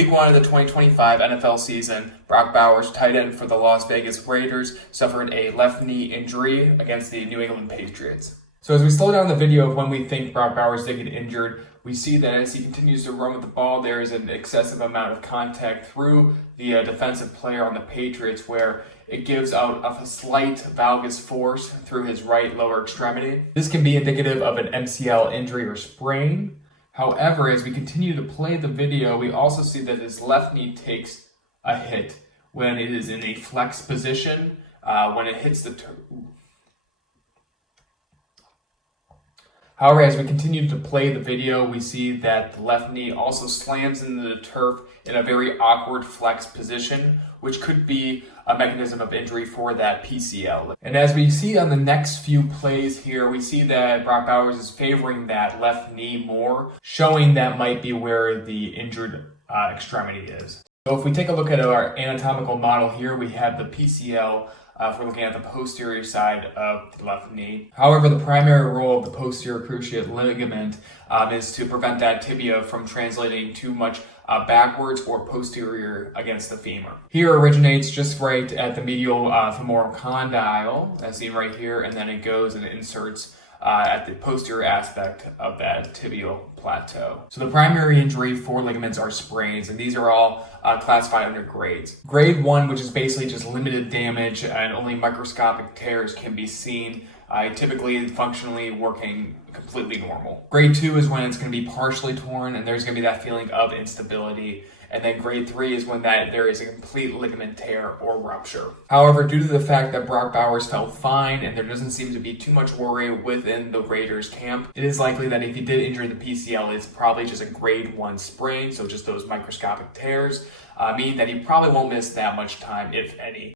Week 1 of the 2025 NFL season, Brock Bowers, tight end for the Las Vegas Raiders, suffered a left knee injury against the New England Patriots. So as we slow down the video of when we think Brock Bowers did get injured, we see that as he continues to run with the ball, there is an excessive amount of contact through the defensive player on the Patriots, where it gives out a slight valgus force through his right lower extremity. This can be indicative of an MCL injury or sprain. However, as we continue to play the video, we also see that his left knee takes a hit when it is in a flex position, when it hits the However, as we continue to play the video, we see that the left knee also slams into the turf in a very awkward flex position, which could be a mechanism of injury for that PCL. And as we see on the next few plays here, we see that Brock Bowers is favoring that left knee more, showing that might be where the injured extremity is. So if we take a look at our anatomical model here, we have the PCL if we're looking at the posterior side of the left knee. However, the primary role of the posterior cruciate ligament is to prevent that tibia from translating too much backwards or posterior against the femur. Here originates just right at the medial femoral condyle, as seen right here, and then it goes and inserts at the posterior aspect of that tibial plateau. So the primary injury for ligaments are sprains, and these are all classified under grades. Grade 1, which is basically just limited damage and only microscopic tears can be seen, typically functionally working completely normal. Grade 2 is when it's going to be partially torn and there's going to be that feeling of instability. And then grade 3 is when there is a complete ligament tear or rupture. However, due to the fact that Brock Bowers felt fine and there doesn't seem to be too much worry within the Raiders camp, it is likely that if he did injure the PCL, it's probably just a grade 1 sprain, so just those microscopic tears, meaning that he probably won't miss that much time, if any.